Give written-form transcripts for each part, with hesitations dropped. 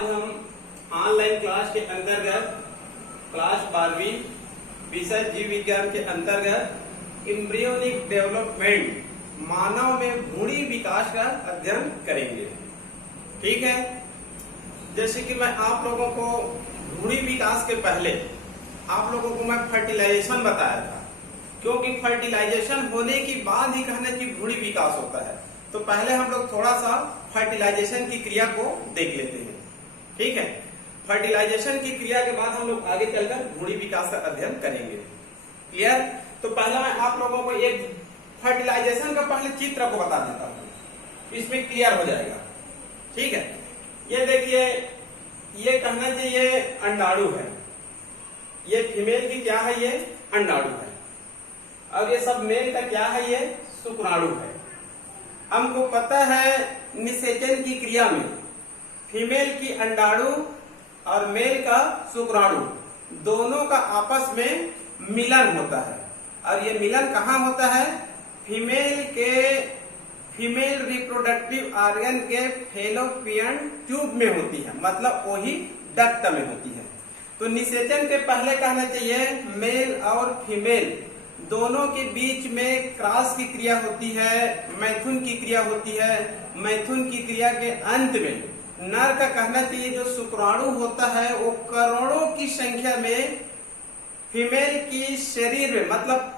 हम online class के अंतर्गत क्लास 12वीं विषय जीव विज्ञान के अंतर्गत एम्ब्रियोनिक डेवलपमेंट मानव में भ्रूणी विकास का अध्ययन करेंगे। ठीक है, जैसे कि मैं आप लोगों को भ्रूणी विकास के पहले आप लोगों को मैं फर्टिलाइजेशन बताया था, क्योंकि फर्टिलाइजेशन होने के बाद ही कहना कि भ्रूणी विकास होता है। तो पहले हम लोग थोड़ा सा फर्टिलाइजेशन की क्रिया को देख लेते हैं। ठीक है, फर्टिलाइजेशन की क्रिया के बाद हम लोग आगे चलकर भ्रूणी विकास का अध्ययन करेंगे। क्लियर? तो पहला मैं आप लोगों को एक फर्टिलाइजेशन का पहले चित्र को बता देता हूँ, इसमें क्लियर हो जाएगा। ठीक है, ये देखिए, ये कहना चाहिए अंडाणु है, ये फीमेल की क्या है, ये अंडाणु है, और ये सब मेल का क्या है, ये शुक्राणु है। हमको पता है निषेचन की क्रिया में फीमेल की अंडाणु और मेल का शुक्राणु दोनों का आपस में मिलन होता है, और ये मिलन कहाँ होता है? फीमेल रिप्रोडक्टिव ऑर्गन के फेलोपियन ट्यूब में होती है, मतलब वही डक्ट में होती है। तो निषेचन के पहले कहना चाहिए मेल और फीमेल दोनों के बीच में क्रॉस की क्रिया होती है, मैथुन की क्रिया होती है। मैथुन की क्रिया के अंत में नर का कहना चाहिए जो शुक्राणु होता है वो करोड़ों की संख्या में फीमेल की शरीर में, मतलब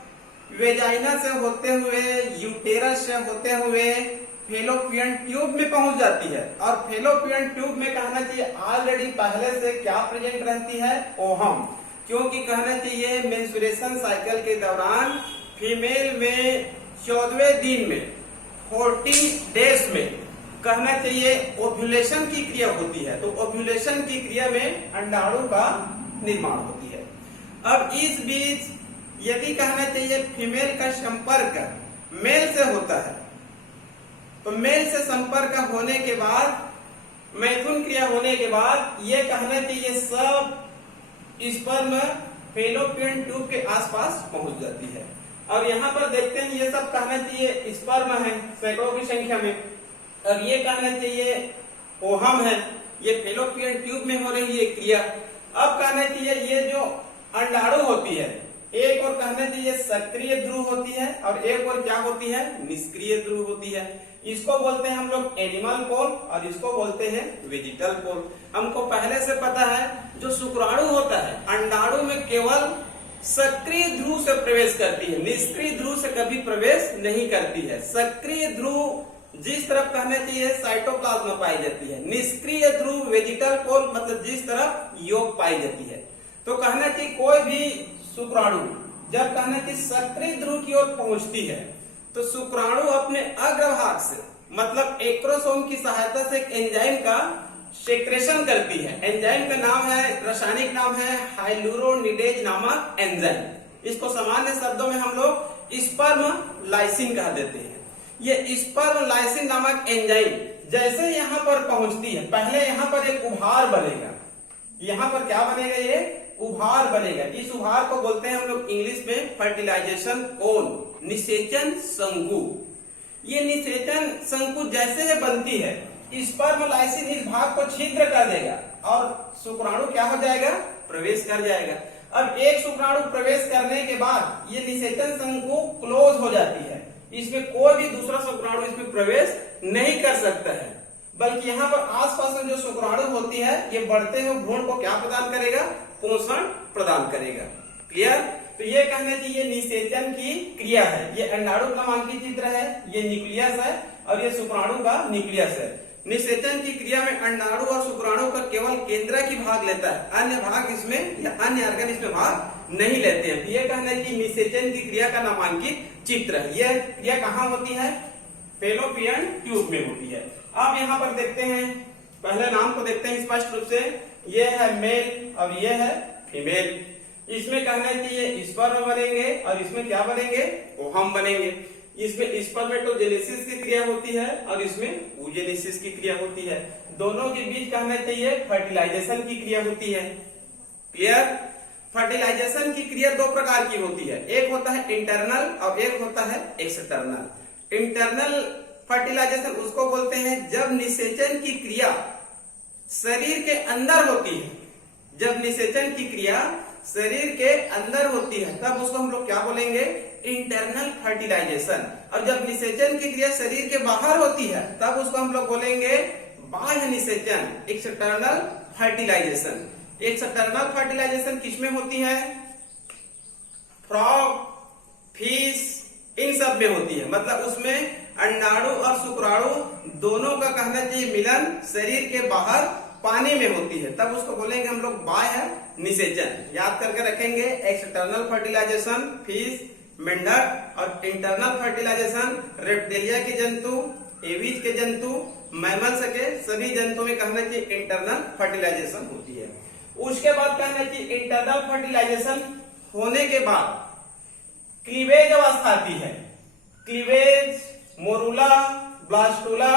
वेजाइना से होते हुए, यूटेरस से होते हुए फेलोपियन ट्यूब में पहुंच जाती है। और फेलोपियन ट्यूब में कहना चाहिए ऑलरेडी पहले से क्या प्रेजेंट रहती है? ओहम, क्योंकि कहना चाहिए मेंस्ट्रुएशन साइकिल के दौरान फीमेल में 14वें दिन में 14 डेज में कहना चाहिए ओव्यूलेशन की क्रिया होती है। तो ओव्यूलेशन की क्रिया में अंडाणु का निर्माण होती है। अब इस बीच यदि कहना चाहिए फीमेल का संपर्क मेल से होता है, तो मेल से संपर्क होने के बाद मैथुन क्रिया होने के बाद ये कहना चाहिए सब स्पर्म फेलोपियन ट्यूब के आसपास पहुंच जाती है। और यहाँ पर देखते हैं ये सब कहना चाहिए स्पर्म है सैकड़ों की संख्या में, और ये कहना चाहिए ओहम है, ये फेलोपियन ट्यूब में हो रही है क्रिया। अब कहना चाहिए ये जो अंडाणु होती है, एक और कहना चाहिए सक्रिय ध्रुव होती है और एक और क्या होती है? निष्क्रिय ध्रुव होती है। इसको बोलते हैं हम लोग एनिमल पोल और इसको बोलते हैं वेजिटल पोल। हमको पहले से पता है जो शुक्राणु होता है अंडाणु में केवल सक्रिय ध्रुव से प्रवेश करती है, निष्क्रिय ध्रुव से कभी प्रवेश नहीं करती है। सक्रिय ध्रुव जिस तरफ कहना चाहिए साइटोप्लाज्म में पाई जाती है, निष्क्रिय ध्रुव वेजिटल पोल मतलब जिस तरफ योग पाई जाती है। तो कहना चाहिए कोई भी शुक्राणु जब कहना चाहिए सक्रिय ध्रुव की ओर पहुंचती है तो शुक्राणु अपने अग्रभाग से मतलब एक्रोसोम की सहायता से एक एंजाइम का सेक्रेशन करती है। एंजाइम का नाम है, रासायनिक नाम है हाइलुरोनिडेज नामक एंजाइम। इसको सामान्य शब्दों में हम लोग स्पर्म लाइसिन कह देते हैं। ये स्पर्म लाइसिन नामक एंजाइम जैसे यहाँ पर पहुंचती है, पहले यहाँ पर एक उभार बनेगा। यहाँ पर क्या बनेगा? ये उभार बनेगा। इस उभार को बोलते हैं हम लोग इंग्लिश में फर्टिलाइजेशन कोन, निषेचन शंकु। ये निषेचन शंकु जैसे ही बनती है स्पर्म लाइसिन इस भाग को छिद्र कर देगा और शुक्राणु क्या हो जाएगा? प्रवेश कर जाएगा। अब एक शुक्राणु प्रवेश करने के बाद ये निषेचन शंकु क्लोज हो जाती है, इसमें कोई भी दूसरा शुक्राणु इसमें प्रवेश नहीं कर सकता है, बल्कि यहाँ पर आसपास में जो शुक्राणु होती है ये बढ़ते हुए भ्रूण को क्या प्रदान करेगा? पोषण प्रदान करेगा। क्लियर? तो ये कहना चाहिए निषेचन की क्रिया है। ये अंडाणु क्रमांकित चित्र है, ये न्यूक्लियस है और ये शुक्राणु का न्यूक्लियस है। निषेचन की क्रिया में अंडाणु और शुक्राणु का केवल केंद्रक ही भाग लेता है, अन्य भाग इसमें या अन्य ऑर्गन इसमें भाग नहीं लेते हैं। ये कहना है कि निषेचन की क्रिया का नामांकित चित्र है। यह क्रिया कहाँ होती है? फेलोपियन ट्यूब में होती है। अब यहाँ पर देखते हैं, पहले नाम को देखते हैं स्पष्ट रूप से। ये है मेल और ये है फीमेल। इसमें कहना चाहिए स्पर्म बनेंगे और इसमें क्या बनेंगे? ओहम बनेंगे। इसमें स्पर्मेटोजेनेसिस की क्रिया होती है और इसमें oogenesis की क्रिया होती है। दोनों के बीच कहना चाहिए फर्टिलाइजेशन की क्रिया होती है। क्लियर? फर्टिलाइजेशन की क्रिया दो प्रकार की होती है, एक होता है इंटरनल और एक होता है एक्सटर्नल। इंटरनल फर्टिलाइजेशन उसको बोलते हैं जब निषेचन की क्रिया शरीर के अंदर होती है, जब निषेचन की क्रिया शरीर के अंदर होती है तब उसको हम लोग क्या बोलेंगे, इंटरनल फर्टिलाइजेशन। और जब निषेचन की क्रिया शरीर के बाहर होती है तब उसको हम लोग बोलेंगे बाह्य निषेचन, एक्सटर्नल फर्टिलाइजेशन। एक्सटर्नल फर्टिलाइजेशन किसमें होती है, फ्रॉग, फिश, इन सब में होती है। मतलब उसमें अंडाणु और शुक्राणु दोनों का कहना चाहिए मिलन शरीर के बाहर पानी में होती है, तब उसको बोलेंगे हम लोग बाह्य निषेचन। याद करके रखेंगे, एक्सटर्नल फर्टिलाइजेशन फिश, मेंढक, और इंटरनल फर्टिलाइजेशन रेप्टिलिया के जंतु, एवीज के जंतु, मैमल्स के सभी जंतुओं में कहना चाहिए इंटरनल फर्टिलाइजेशन होती है। उसके बाद कहना चाहिए इंटरनल फर्टिलाइजेशन होने के बाद क्लीवेज अवस्था आती है। क्लीवेज, मोरूला, ब्लास्टुला,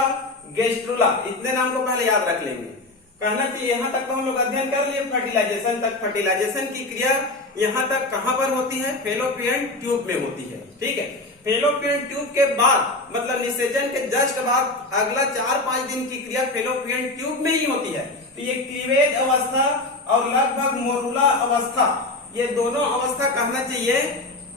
गेस्ट्रुला, इतने नाम को पहले याद रख लेंगे। कहना चाहिए यहाँ तक तो हम लोग अध्ययन कर लिए फर्टिलाइजेशन तक। फर्टिलाइजेशन की क्रिया यहाँ तक कहाँ पर होती है, फेलोपियन ट्यूब में होती है। ठीक है, फेलोपियन ट्यूब के बाद मतलब निषेचन के जस्ट बाद अगला 4-5 दिन की क्रिया फेलोपियन ट्यूब में ही होती है। तो ये क्लीवेज अवस्था और लगभग मोरूला अवस्था, ये दोनों अवस्था कहना चाहिए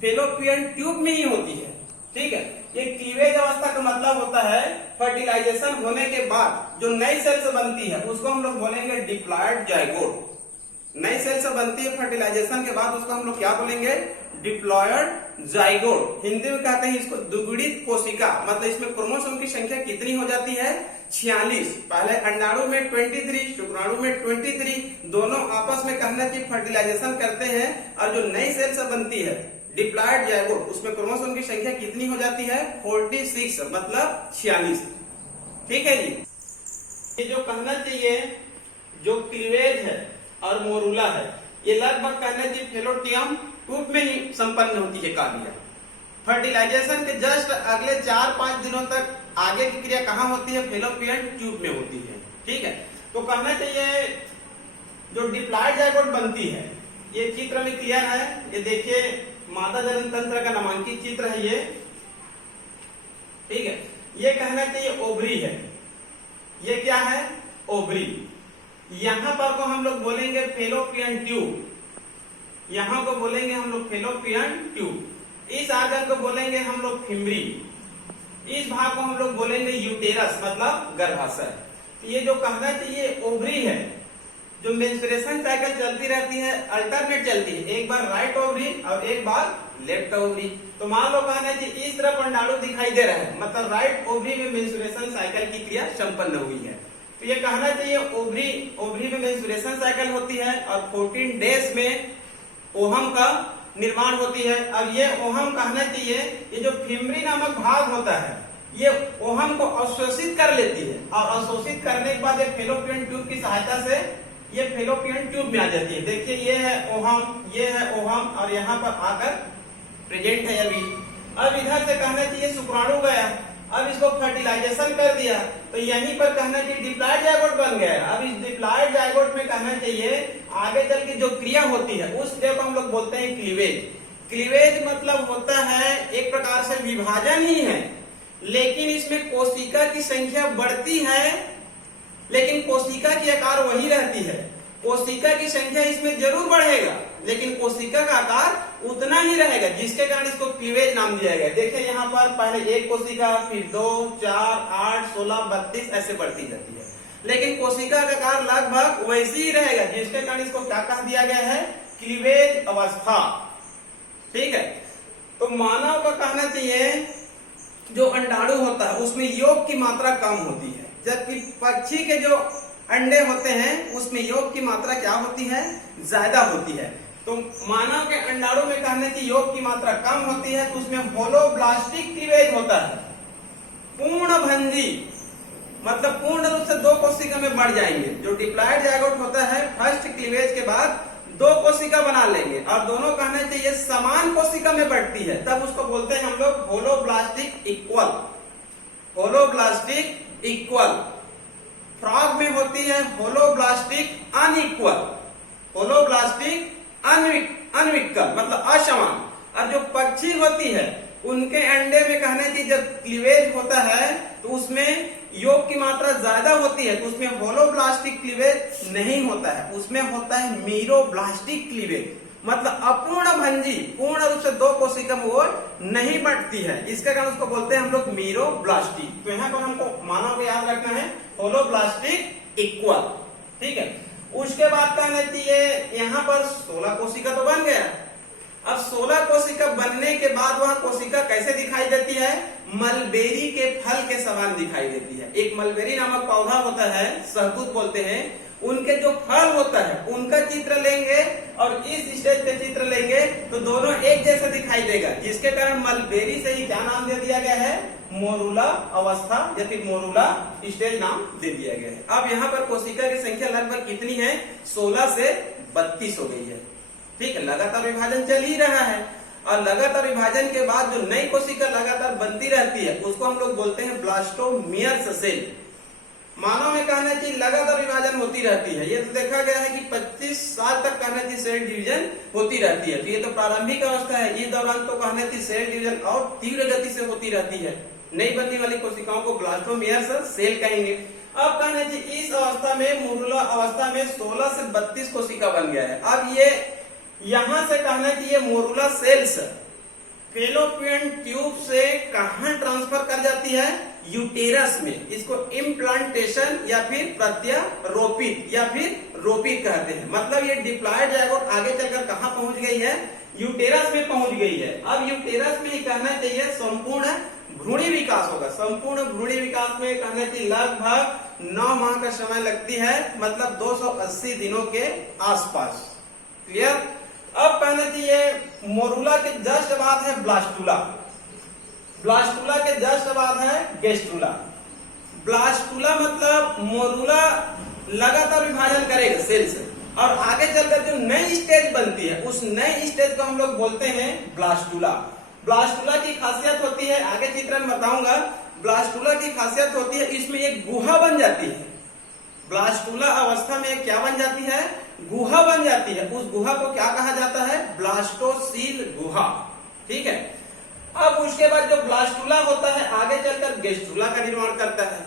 फेलोपियन ट्यूब में ही होती है। ठीक है, ये क्लीवेज अवस्था का मतलब होता है फर्टिलाइजेशन होने के बाद जो नई सेल्स बनती है उसको हम लोग बोलेंगे डिप्लॉयड जाइगोट। नई सेल्स बनती है फर्टिलाइजेशन के बाद उसको हम लोग क्या बोलेंगे, डिप्लॉयड जाइगोट। हिंदी में कहते हैं इसको दुगुणित कोशिका। मतलब इसमें क्रोमोसोम की संख्या कितनी हो जाती है, 46। पहले अंडाणु में 23, शुक्राणु में 23, दोनों आपस में कहना चाहिए फर्टिलाइजेशन करते हैं और जो नई सेल्स बनती है डिप्लॉयड जाइगोट, उसमें क्रोमोसोम की संख्या कितनी हो जाती है, 46, मतलब 46। ठीक है जी, ये जो कहना चाहिए जो क्लीवेज है और मोरूला है ये लगभग कहना चाहिए फेलोपियन ट्यूब में ही संपन्न होती है कार्य। फर्टिलाइजेशन के जस्ट अगले 4-5 दिनों तक आगे की क्रिया कहाँ होती है, फेलोपियन ट्यूब में होती है। ठीक है, तो कहना चाहिए जो डिप्लॉयड जाइगोट बनती है, ये चित्र में क्लियर है, ये देखिए मादा जनन तंत्र का नामांकित चित्र है ये। ठीक है, ये कहना चाहिए ओवरी है, ये क्या है, ओवरी। यहां पर को हम लोग बोलेंगे फेलोपियन ट्यूब, यहां को बोलेंगे हम लोग फेलोपियन ट्यूब। इस आर्गन को बोलेंगे हम लोग फिम्बरी, इस भाग को हम लोग बोलेंगे यूटेरस, मतलब गर्भाशय। ये जो कहना चाहिए ओवरी है, जो मेंस्ट्रुएशन साइकिल चलती रहती है, अल्टरनेट चलती है, एक बार राइट ओवरी और एक बार लेफ्ट ओवरी। तो मान लो कहना चाहिए इस तरफ अंडाणु दिखाई दे रहा है, मतलब राइट ओवरी में मेंस्ट्रुएशन साइकिल की क्रिया संपन्न हुई है। तो ये कहना चाहिए ओवरी में मेंस्ट्रुएशन साइकिल होती है और 14 डेज में ओहम का निर्माण होती है। अब ये ओहम कहना चाहिए ये जो फिम्बरी नामक भाग होता है ये ओहम को अवशोषित कर लेती है और अवशोषित करने के बाद फेलोपियन ट्यूब की सहायता से ये फेलोपियन ट्यूब में आ जाती है। देखिए ये है ओहम, ये है ओहम और यहाँ पर आकर प्रेजेंट है अभी। अब इधर से कहना चाहिए शुक्राणु गया, अब इसको फर्टिलाइजेशन कर दिया तो यहीं पर कहना चाहिए डिप्लॉयड जाइगोट बन गया। अब इस डिप्लॉयड जाइगोट में कहना चाहिए आगे चल के जो क्रिया होती है उस क्रिया को हम लोग बोलते हैं क्लीवेज। क्लीवेज मतलब होता है एक प्रकार से विभाजन ही है, लेकिन इसमें कोशिका की संख्या बढ़ती है लेकिन कोशिका की आकार वही रहती है। कोशिका की संख्या इसमें जरूर बढ़ेगा लेकिन कोशिका का आकार उतना ही रहेगा, जिसके कारण इसको क्लीवेज नाम दिया गया। देखिए यहाँ पर पहले एक कोशिका, फिर 2, 4, 8, 16, 32 ऐसे बढ़ती जाती है, लेकिन कोशिका का आकार लगभग वैसे ही रहेगा, जिसके कारण इसको क्या कह दिया गया है, क्लीवेज अवस्था। ठीक है, तो मानव का कहना चाहिए जो अंडाणु होता है उसमें योग की मात्रा कम होती है, जबकि पक्षी के जो अंडे होते हैं उसमें योग की मात्रा क्या होती है, ज्यादा होती है। तो मानव के अंडाणु में कहने की योग की मात्रा कम होती है, तो उसमें होलोब्लास्टिक क्लीवेज होता है। पूर्ण भंजी मतलब पूर्ण रूप से 2 कोशिका में बढ़ जाएंगे। जो डिप्लॉयड जाइगोट होता है फर्स्ट क्लीवेज के बाद 2 कोशिका बना लेंगे और दोनों कहना चाहिए समान कोशिका में बढ़ती है, तब उसको बोलते हैं हम लोग holoblastic equal. Holoblastic equal. Frog में होती है होलोब्लास्टिक अनइक्वल। होलोब्लास्टिक अनइक्वल मतलब असमान। और जो पक्षी होती है उनके अंडे में कहना चाहिए जब क्लीवेज होता है तो उसमें योग की मात्रा ज्यादा होती है, तो उसमें होलोब्लास्टिक क्लीवेज नहीं होता है, उसमें होता है मीरोब्लास्टिक क्लीवेज। मतलब अपूर्ण भंजी, पूर्ण रूप से दो कोशिका में वो नहीं बढ़ती है, इसके कारण उसको बोलते हैं हम लोग मीरोब्लास्टिक। तो यहाँ पर हमको मानव को याद रखना है होलोब्लास्टिक इक्वल, ठीक है। उसके बाद कहना चाहिए यहाँ पर 16 कोशिका तो बन गया। अब 16 कोशिका बनने के बाद वह कोशिका कैसे दिखाई देती है? मलबेरी के फल के समान दिखाई देती है। एक मलबेरी नामक पौधा होता है, सहतूत बोलते हैं, उनके जो फल होता है उनका चित्र लेंगे और इस स्टेज पे चित्र लेंगे तो दोनों एक जैसा दिखाई देगा, जिसके कारण मलबेरी से ही क्या नाम दे दिया गया है? मोरूला अवस्था या फिर मोरूला स्टेज नाम दे दिया गया है। अब यहाँ पर कोशिका की संख्या लगभग कितनी है? 16 से 32 हो गई है, ठीक है। लगातार विभाजन चल ही रहा है और लगातार विभाजन के बाद जो नई कोशिका लगातार बनती रहती है उसको हम लोग बोलते हैं ब्लास्टोमियर्स सेल। मानव में कहना चाहिए लगातार विभाजन होती रहती है। ये तो देखा गया है कि 25 साल तक कहना चाहिए सेल डिवीजन होती रहती है, तो ये तो प्रारंभिक अवस्था है। इस दौरान तो कहना चाहिए सेल डिवीजन और तीव्र गति से होती रहती है। नई बनने वाली कोशिकाओं को ब्लास्टोमियर्स सेल कहेंगे। अब कहना चाहिए इस अवस्था में मोरूला अवस्था में 16 से 32 कोशिका बन गया है। अब ये यहां से कहना चाहिए मोरूला सेल्स फेलोपियन ट्यूब से कहां ट्रांसफर कर जाती है? यूटेरस में। इसको इम्प्लांटेशन या फिर प्रत्यारोपित या फिर रोपित कहते हैं। मतलब ये डिप्लॉयड जायगोट आगे चलकर कहां पहुंच गई है? यूटेरस में पहुंच गई है। अब यूटेरस में ही कहना चाहिए संपूर्ण भ्रूणी विकास होगा। संपूर्ण भ्रूणी विकास में कहना चाहिए लगभग 9 माह का समय लगती है, मतलब 280 दिनों के आसपास। क्लियर? अब कहना चाहिए मोरूला के जस्ट बाद है ब्लास्टुला, ब्लास्टुला के जस्ट बाद है गेस्ट्रुला। ब्लास्टुला मतलब मोरूला लगातार विभाजन करेगा सेल से और आगे चलकर जो नई स्टेज बनती है उस नई स्टेज को हम लोग बोलते हैं ब्लास्टुला। ब्लास्टुला की खासियत होती है, आगे चित्र में बताऊंगा, ब्लास्टुला की खासियत होती है इसमें एक गुहा बन जाती है। ब्लास्टुला अवस्था में क्या बन जाती है? गुहा बन जाती है। उस गुहा को क्या कहा जाता है? ब्लास्टोसील गुहा, ठीक है। अब उसके बाद जो ब्लास्टुला होता है आगे चलकर गेस्ट्रुला का निर्माण करता है।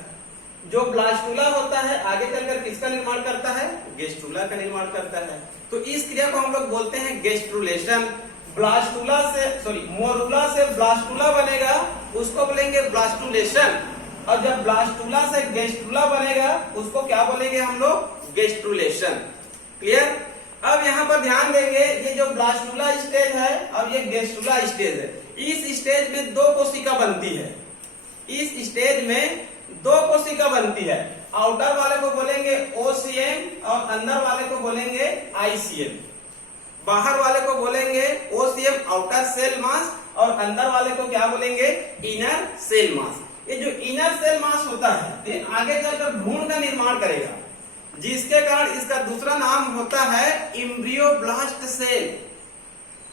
जो ब्लास्टुला होता है आगे चलकर किसका निर्माण करता है? गेस्ट्रुला का निर्माण करता है। तो इस क्रिया को हम लोग बोलते हैं गेस्ट्रुलेशन। ब्लास्टुला से मोरूला से ब्लास्टुला बनेगा उसको बोलेंगे ब्लास्टुलेशन, और जब ब्लास्टुला से गेस्ट्रुला बनेगा उसको क्या बोलेंगे हम लोग? गेस्ट्रुलेशन। क्लियर? अब यहाँ पर ध्यान देंगे, ये जो ब्लास्टुला स्टेज है और ये गेस्ट्रुला स्टेज है, इस स्टेज में 2 कोशिका बनती है। इस स्टेज में 2 कोशिका बनती है। आउटर वाले को बोलेंगे ओसीएम और अंदर वाले को बोलेंगे आईसीएम। बाहर वाले को बोलेंगे ओसीएम आउटर सेल मास और अंदर वाले को क्या बोलेंगे? Inner cell mass. ये जो इनर सेल मास होता है ये आगे चलकर भ्रूण का निर्माण करेगा, जिसके कारण इसका दूसरा नाम होता है इम्ब्रियोब्लास्ट सेल।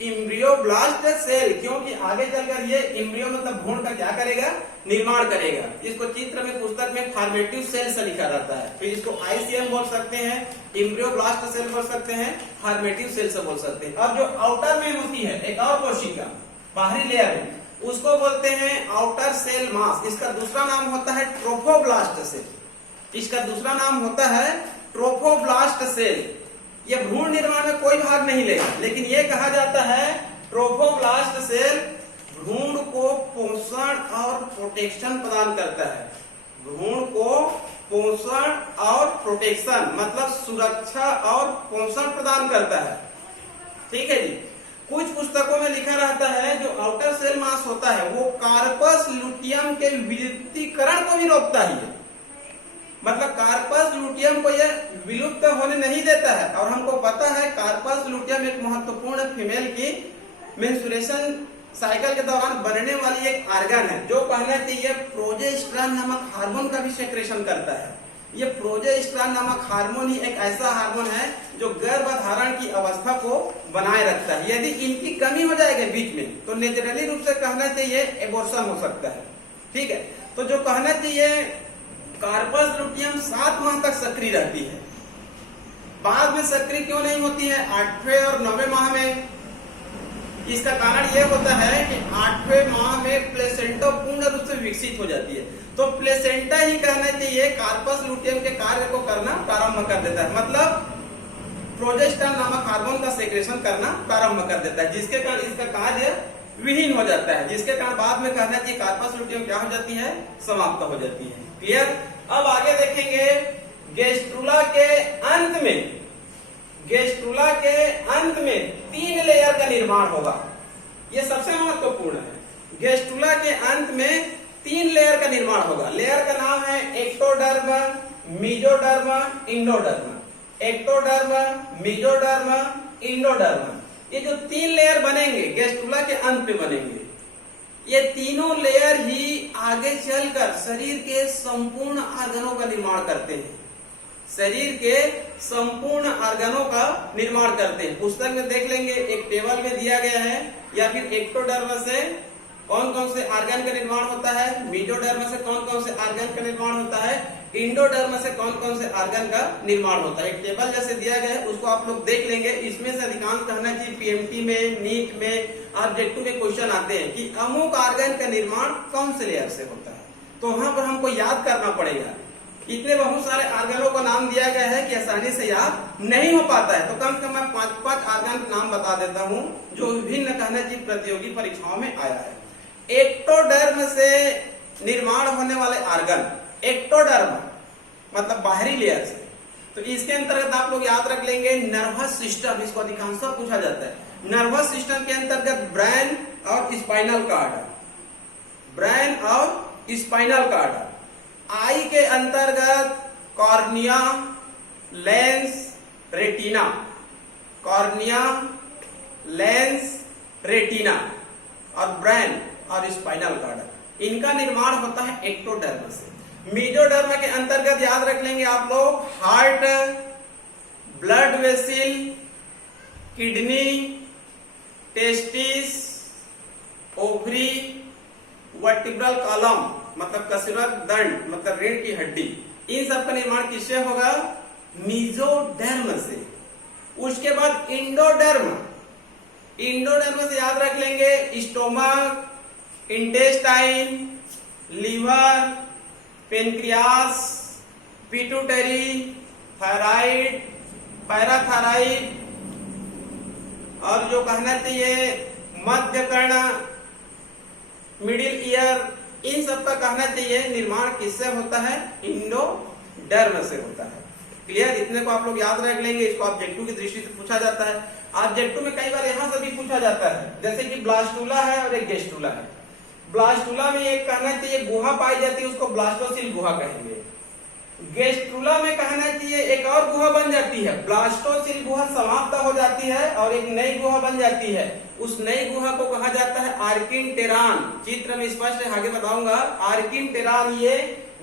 इम्ब्रियोब्लास्ट सेल, क्योंकि आगे चलकर ये इम्ब्रियो मतलब भ्रूण का क्या करेगा? निर्माण करेगा। इसको चित्र में पुस्तक में फॉर्मेटिव सेल से लिखा रहता है, तो इसको आईसीएम बोल सकते हैं, इम्ब्रियोब्लास्ट सेल बोल सकते हैं, फॉर्मेटिव सेल से बोल सकते हैं। अब जो आउटर में होती है एक और कोशिका बाहरी लेयर में, उसको बोलते हैं आउटर सेल मास। इसका दूसरा नाम होता है ट्रोफोब्लास्ट सेल। इसका दूसरा नाम होता है ट्रोफोब्लास्ट सेल। ये भ्रूण निर्माण में कोई भाग नहीं लेगा, लेकिन ये कहा जाता है ट्रोफोब्लास्ट सेल भ्रूण को पोषण और प्रोटेक्शन प्रदान करता है। भ्रूण को पोषण और प्रोटेक्शन मतलब सुरक्षा और पोषण प्रदान करता है, ठीक है जी। कुछ पुस्तकों में लिखा रहता है जो आउटर सेल मास होता है वो कार्पस लुटियम के विलुप्तीकरण को भी रोकता है। मतलब कार्पस लुटियम को यह विलुप्त होने नहीं देता है। और हमको पता है कार्पस लुटियम एक महत्वपूर्ण फीमेल की मेंस्ट्रुएशन साइकिल के दौरान बनने वाली एक ऑर्गन है, जो कहना चाहिए प्रोजेस्टेरॉन नामक हार्मोन का भी सेक्रेशन करता है। ये प्रोजेस्टेरॉन नामक हार्मोन ही एक ऐसा हार्मोन है जो गर्भधारण की अवस्था को बनाए रखता है। यदि इनकी कमी हो जाएगी बीच में तो नेचुरली रूप से कहना चाहिए एबॉर्शन हो सकता है, ठीक है। तो जो कहना चाहिए कार्पस लुटियम 7 माह तक सक्रिय रहती है। बाद में सक्रिय क्यों नहीं होती है? 8वें और 9वें माह में इसका कारण यह होता है कि 8वें माह में प्लेसेंटा पूर्ण रूप से विकसित हो जाती है। तो प्लेसेंटा ही कहना चाहिए कार्पस लुटियम के कार्य को करना प्रारंभ कर देता है, मतलब प्रोजेस्टेरोन नामक हार्मोन का सेक्रेशन करना प्रारंभ कर देता है, जिसके कारण इसका कार्य विहीन हो जाता है, जिसके कारण बाद में कहना चाहिए कार्पस लुटियम क्या हो जाती है, समाप्त हो जाती है। क्लियर। अब आगे देखेंगे गेस्ट्रुला के अंत में, गेस्ट्रुला के अंत में 3 लेयर का निर्माण होगा, यह सबसे महत्वपूर्ण है। गेस्ट्रुला के अंत में 3 लेयर का निर्माण होगा। लेयर का नाम है ectoderm, mesoderm, endoderm. Ectoderm, mesoderm, endoderm, ये जो 3 लेयर बनेंगे गेस्ट्रुला के अंत में बनेंगे, ये तीनों लेयर ही आगे चलकर शरीर के संपूर्ण ऑर्गनों का निर्माण करते हैं, शरीर के संपूर्ण ऑर्गनों का निर्माण करते हैं। पुस्तक में देख लेंगे, एक टेबल में दिया गया है, या फिर एक्टोडर्म से कौन कौन से ऑर्गन का निर्माण होता है, मेसोडर्म से कौन कौन से ऑर्गन का निर्माण होता है, इंडोडर्म से कौन कौन से ऑर्गन का निर्माण होता है। एक टेबल जैसे दिया गया है, उसको आप लोग देख लेंगे। इसमें से अधिकांश कहना चाहिए पीएमटी में, नीट में, ऑब्जेक्टिव में क्वेश्चन आते हैं कि अमुक ऑर्गन का निर्माण कौन से लेयर से होता है, तो वहां पर हमको याद करना पड़ेगा। इतने बहुत सारे ऑर्गनों को नाम दिया गया है कि आसानी से याद नहीं हो पाता है, तो कम से कम मैं 5 ऑर्गन का नाम बता देता हूं जो विभिन्न कहना चाहिए प्रतियोगी परीक्षाओं में आया है। एक्टोडर्म से निर्माण होने वाले ऑर्गन, एक्टोडर्म मतलब बाहरी लेयर से, तो इसके अंतर्गत आप लोग याद रख लेंगे नर्वस सिस्टम, इसको अधिकांशतः पूछा जाता है। नर्वस सिस्टम के अंतर्गत ब्रेन और स्पाइनल कार्ड, ब्रेन और स्पाइनल कार्ड। आई के अंतर्गत cornea, lens, retina, cornea, lens, retina और ब्रेन और स्पाइनल कार्ड, इनका निर्माण होता है एक्टोडर्म से। मेसोडर्म के अंतर्गत याद रख लेंगे आप लोग heart, blood vessel, kidney, testis, ovary, vertebral column मतलब कशेरुक दंड मतलब रीढ़ की हड्डी, इन सब का निर्माण किससे होगा, मेसोडर्म से। उसके बाद इंडोडर्म, इंडोडर्म से याद रख लेंगे stomach, intestine, liver, pancreas, pituitary, thyroid, parathyroid और जो कहना चाहिए मध्य कर्ण, मिडिल ईयर, इन सब का कहना चाहिए निर्माण किससे होता है, इंडोडर्म से होता है। क्लियर। इतने को आप लोग याद रख लेंगे, इसको ऑब्जेक्टिव की दृष्टि से पूछा जाता है। ऑब्जेक्टिव में कई बार यहां से भी पूछा जाता है, जैसे कि ब्लास्टुला है और एक गेस्ट्रुला है। ब्लास्टुला में एक कहना चाहिए गुहा पाई जाती है, उसको ब्लास्टोसिल गुहा कहेंगे। गेस्ट्रुला में कहना चाहिए एक और गुहा बन जाती है, ब्लास्टोसिल गुहा समाप्त हो जाती है और एक नई गुहा बन जाती है। उस नई गुहा को कहा जाता है आर्किनटेरान। चित्र में स्पष्ट आगे बताऊंगा। आर्किनटेरान ये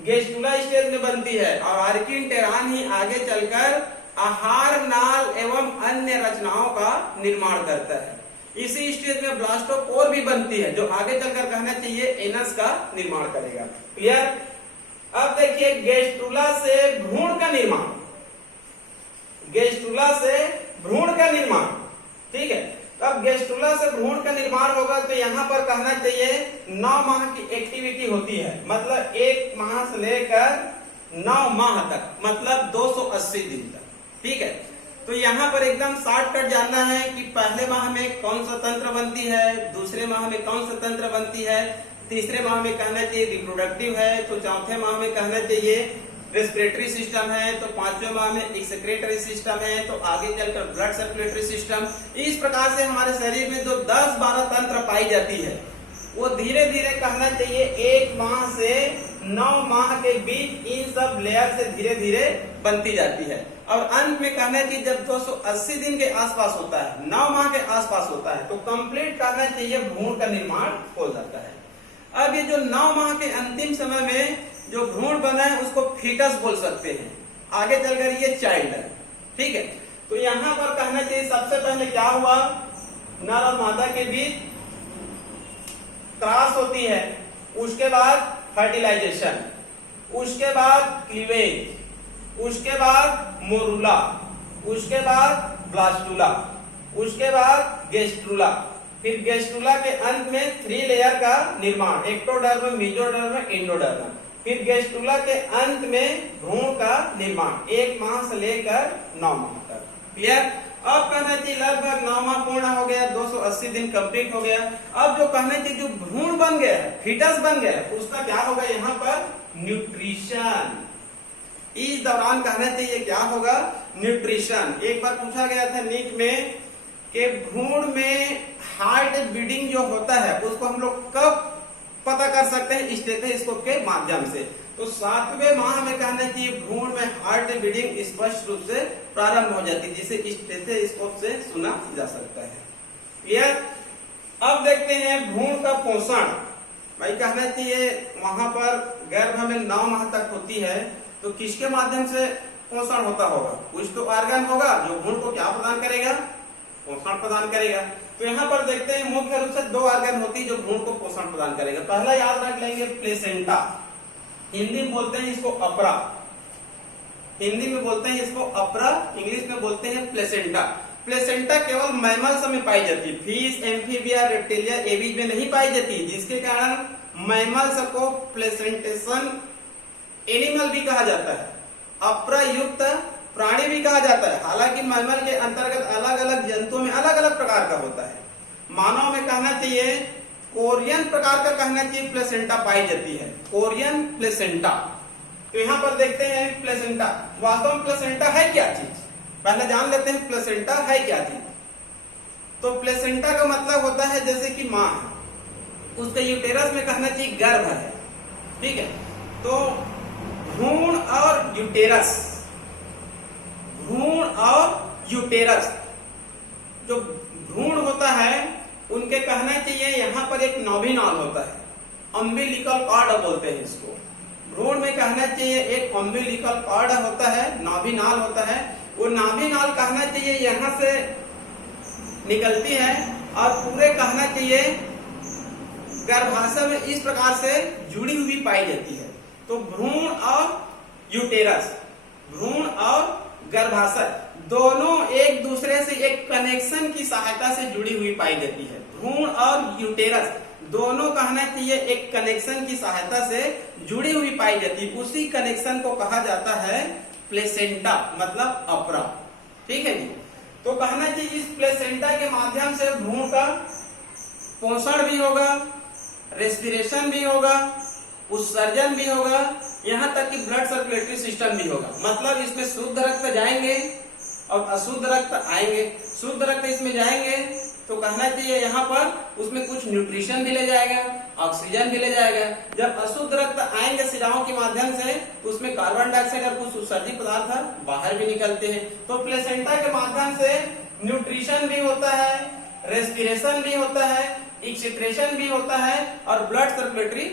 गेस्ट्रुला स्टेज में बनती है और आर्किनटेरान ही आगे चलकर आहार नाल एवं अन्य रचनाओं का निर्माण करता है। इसी स्टेज में ब्लास्टोपोर भी बनती है, जो आगे चलकर कहना चाहिए एनस का निर्माण करेगा। क्लियर। अब देखिए गेस्ट्रुला से भ्रूण का निर्माण, गेस्ट्रुला से भ्रूण का निर्माण, ठीक है। अब गेस्ट्रुला से भ्रूण का निर्माण होगा तो यहाँ पर कहना चाहिए 9 माह की एक्टिविटी होती है, मतलब 1 माह से लेकर 9 माह तक, मतलब 280 दिन तक, ठीक है। तो यहाँ पर एकदम शॉर्टकट जानना है कि पहले माह में कौन सा तंत्र बनती है, दूसरे माह में कौन सा तंत्र बनती है, तीसरे माह में कहना चाहिए रिप्रोडक्टिव है, तो चौथे माह में कहना चाहिए रेस्पिरेटरी सिस्टम है, तो 5वें माह में एक्सक्रीटरी सिस्टम है, तो आगे चलकर ब्लड सर्कुलेटरी सिस्टम। इस प्रकार से हमारे शरीर में जो 10-12 तंत्र पाई जाती है वो धीरे धीरे कहना चाहिए 1 माह से 9 माह के बीच इन सब लेयर से धीरे धीरे बनती जाती है। और अंत में कहना चाहिए जब 280 दिन के आसपास होता है, 9 माह के आसपास होता है, तो कंप्लीट कहना चाहिए भ्रूण का निर्माण हो जाता है। अब ये जो 9 माह के अंतिम समय में जो भ्रूण बना है उसको फीटस बोल सकते हैं, आगे चलकर ये चाइल्ड है, ठीक है। तो यहाँ पर कहना चाहिए सबसे पहले क्या हुआ, नर और मादा के बीच क्रॉस होती है, उसके बाद फर्टिलाइजेशन, उसके बाद क्लीवेज, उसके बाद मोरुला, उसके बाद ब्लास्टुला, उसके बाद गेस्ट्रुला, फिर गैस्ट्रुला के अंत में 3 लेयर का निर्माण, एक्टोडर्म, मेसोडर्म, एंडोडर्म। फिर गैस्ट्रुला के अंत में भ्रूण का निर्माण 1 माह से लेकर 9 माह तक। क्लियर? अब कहना चाहिए लगभग 9 माह पूर्ण हो गया, 280 दिन कंप्लीट हो गया। अब जो कहना चाहिए जो भ्रूण बन गया, फीटस बन गया, उसका क्या होगा यहाँ पर? न्यूट्रिशन। इस दौरान कहना चाहिए क्या होगा? न्यूट्रिशन। एक बार पूछा गया था नीट में कि भ्रूण में हार्ट बीटिंग जो होता है उसको हम लोग कब पता कर सकते हैं? स्टेथोस्कोप के माध्यम से। तो 7वें माह में कहना चाहिए भ्रूण में हार्ट बीटिंग स्पष्ट रूप से प्रारंभ हो जाती है, जिसे स्टेथोस्कोप से सुना जा सकता है। क्लियर? अब देखते हैं भ्रूण का पोषण। भाई कहना चाहिए वहां पर गर्भ में 9 माह तक होती है, तो किसके माध्यम से पोषण होता होगा? कुछ तो ऑर्गन होगा जो भ्रूण को क्या प्रदान करेगा? पोषण प्रदान करेगा। तो यहाँ पर देखते हैं मुख्य रूप से 2 ऑर्गन होती है जो भ्रूण को पोषण प्रदान करेगा। पहला याद रख लेंगे प्लेसेंटा, हिंदी में बोलते हैं इसको अपरा, हिंदी में बोलते हैं इसको अपरा, इंग्लिश में बोलते हैं प्लेसेंटा। प्लेसेंटा केवल मैमल्स में पाई जाती है, फिश, एम्फीबिया, रेप्टिलिया, एवीज में नहीं पाई जाती, जिसके कारण मैमल्स को प्लेसेंटेशन एनिमल भी कहा जाता है, अपरा युक्त प्राणी भी कहा जाता है। हालांकि मैमल के अंतर्गत अलग अलग जंतुओं में अलग अलग प्रकार का होता है। मानव में कहना चाहिए कोरियन प्रकार का कहना चाहिए प्लेसेंटा पाई जाती है, कोरियन प्लेसेंटा। तो यहाँ पर देखते हैं प्लेसेंटा, वास्तव में प्लेसेंटा है क्या चीज? पहले जान लेते हैं प्लेसेंटा है क्या चीज। तो प्लेसेंटा का मतलब होता है जैसे कि माँ है, उसके यूटेरस में कहना चाहिए गर्भ है। ठीक है? तो भ्रूण और यूटेरस, भ्रूण और यूटेरस, जो भ्रूण होता है उनके कहना चाहिए यहाँ पर एक नाभिनाल होता है, अम्बिलिकल कॉर्ड बोलते हैं इसको। भ्रूण में कहना चाहिए एक अम्बिलिकल कॉर्ड होता है, नाभिनाल होता है। वो नाभिनाल कहना चाहिए यहाँ से निकलती है और पूरे कहना चाहिए गर्भाशय में इस प्रकार से जुड़ी हुई पाई जाती है। तो भ्रूण और यूटेरस, भ्रूण और गर्भाशय दोनों एक दूसरे से एक कनेक्शन की सहायता से जुड़ी हुई पाई जाती है। भ्रूण और यूटेरस दोनों कहना चाहिए एक कनेक्शन की सहायता से जुड़ी हुई पाई जाती है। उसी कनेक्शन को कहा जाता है प्लेसेंटा, मतलब अपरा। ठीक है जी? तो कहना चाहिए इस प्लेसेंटा के माध्यम से भ्रूण का पोषण भी होगा, रेस्पिरेशन भी होगा, उत्सर्जन भी होगा, यहाँ तक कि ब्लड सर्कुलेटरी सिस्टम भी होगा। मतलब इसमें शुद्ध रक्त जाएंगे और अशुद्ध रक्त आएंगे। शुद्ध रक्त इसमें जाएंगे तो कहना चाहिए यहाँ पर उसमें कुछ न्यूट्रिशन भी ले जाएगा, ऑक्सीजन भी ले जाएगा। जब अशुद्ध रक्त आएंगे शिराओं के माध्यम से, उसमें कार्बन डाइऑक्साइड और कुछ उत्सर्जित पदार्थ बाहर भी निकलते हैं। तो प्लेसेंटा के माध्यम से न्यूट्रिशन भी होता है, रेस्पिरेशन भी होता है, एक्सक्रीशन भी होता है और ब्लड सर्कुलेटरी